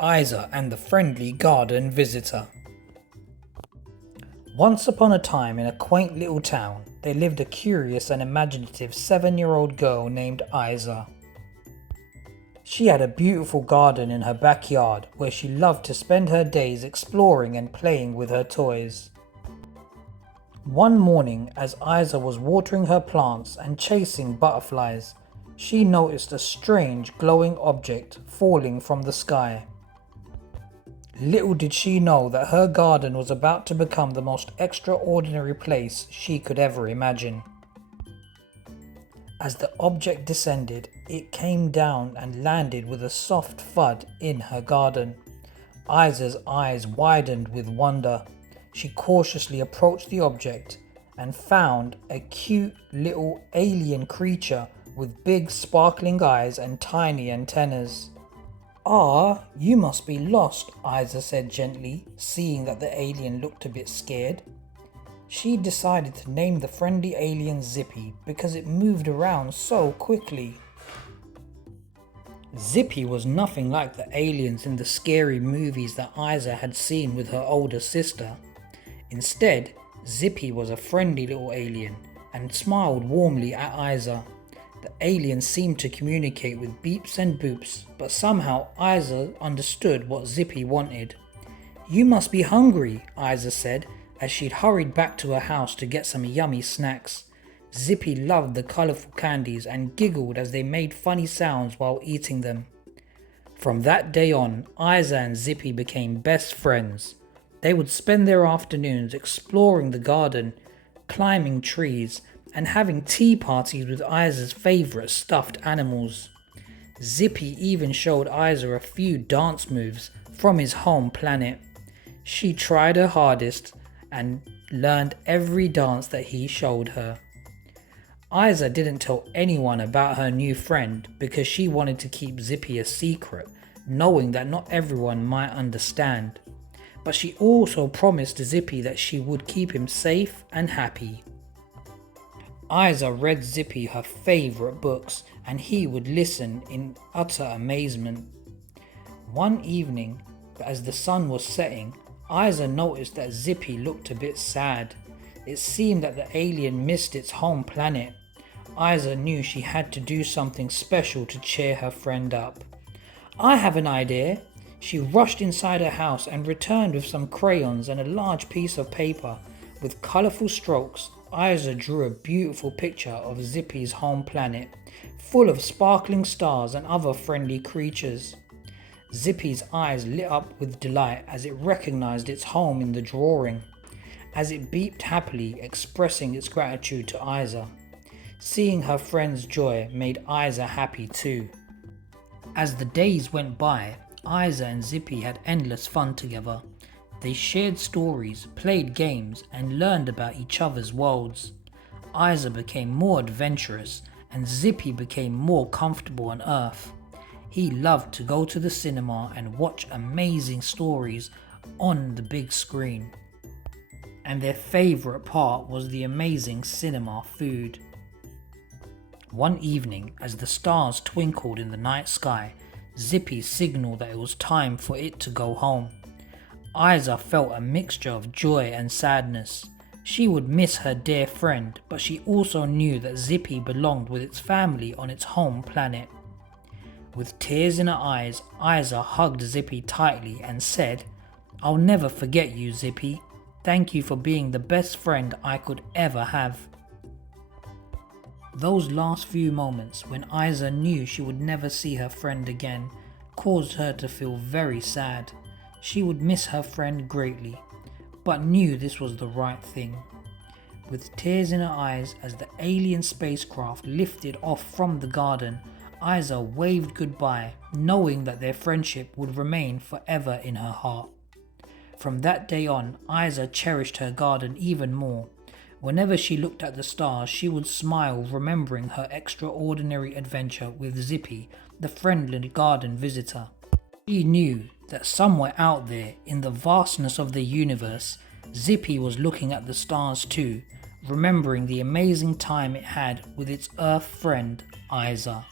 Aiza and the Friendly Garden Visitor. Once upon a time, in a quaint little town, there lived a curious and imaginative 7-year-old girl named Aiza. She had a beautiful garden in her backyard where she loved to spend her days exploring and playing with her toys. One morning, as Aiza was watering her plants and chasing butterflies, she noticed a strange glowing object falling from the sky. Little did she know that her garden was about to become the most extraordinary place she could ever imagine. As the object descended, it came down and landed with a soft thud in her garden. Aiza's eyes widened with wonder. She cautiously approached the object and found a cute little alien creature with big sparkling eyes and tiny antennas. "Ah, you must be lost," Aiza said gently, seeing that the alien looked a bit scared. She decided to name the friendly alien Zippy because it moved around so quickly. Zippy was nothing like the aliens in the scary movies that Aiza had seen with her older sister. Instead, Zippy was a friendly little alien and smiled warmly at Aiza. The alien seemed to communicate with beeps and boops, but somehow Aiza understood what Zippy wanted. "You must be hungry," Aiza said, as she'd hurried back to her house to get some yummy snacks. Zippy loved the colourful candies and giggled as they made funny sounds while eating them. From that day on, Aiza and Zippy became best friends. They would spend their afternoons exploring the garden, climbing trees, and having tea parties with Aiza's favourite stuffed animals. Zippy even showed Aiza a few dance moves from his home planet. She tried her hardest and learned every dance that he showed her. Aiza didn't tell anyone about her new friend because she wanted to keep Zippy a secret, knowing that not everyone might understand. But she also promised Zippy that she would keep him safe and happy. Aiza read Zippy her favourite books and he would listen in utter amazement. One evening, as the sun was setting, Aiza noticed that Zippy looked a bit sad. It seemed that the alien missed its home planet. Aiza knew she had to do something special to cheer her friend up. "I have an idea." She rushed inside her house and returned with some crayons and a large piece of paper. With colourful strokes, Aiza drew a beautiful picture of Zippy's home planet, full of sparkling stars and other friendly creatures. Zippy's eyes lit up with delight as it recognized its home in the drawing, as it beeped happily, expressing its gratitude to Aiza. Seeing her friend's joy made Aiza happy too. As the days went by, Aiza and Zippy had endless fun together. They shared stories, played games, and learned about each other's worlds. Aiza became more adventurous, and Zippy became more comfortable on Earth. He loved to go to the cinema and watch amazing stories on the big screen. And their favourite part was the amazing cinema food. One evening, as the stars twinkled in the night sky, Zippy signaled that it was time for it to go home. Aiza felt a mixture of joy and sadness. She would miss her dear friend, but she also knew that Zippy belonged with its family on its home planet. With tears in her eyes, Aiza hugged Zippy tightly and said, "I'll never forget you, Zippy. Thank you for being the best friend I could ever have." Those last few moments, when Aiza knew she would never see her friend again, caused her to feel very sad. She would miss her friend greatly, but knew this was the right thing. With tears in her eyes as the alien spacecraft lifted off from the garden, Aiza waved goodbye, knowing that their friendship would remain forever in her heart. From that day on, Aiza cherished her garden even more. Whenever she looked at the stars, she would smile, remembering her extraordinary adventure with Zippy, the friendly garden visitor. She knew that somewhere out there, in the vastness of the universe, Zippy was looking at the stars too, remembering the amazing time it had with its Earth friend, Aiza.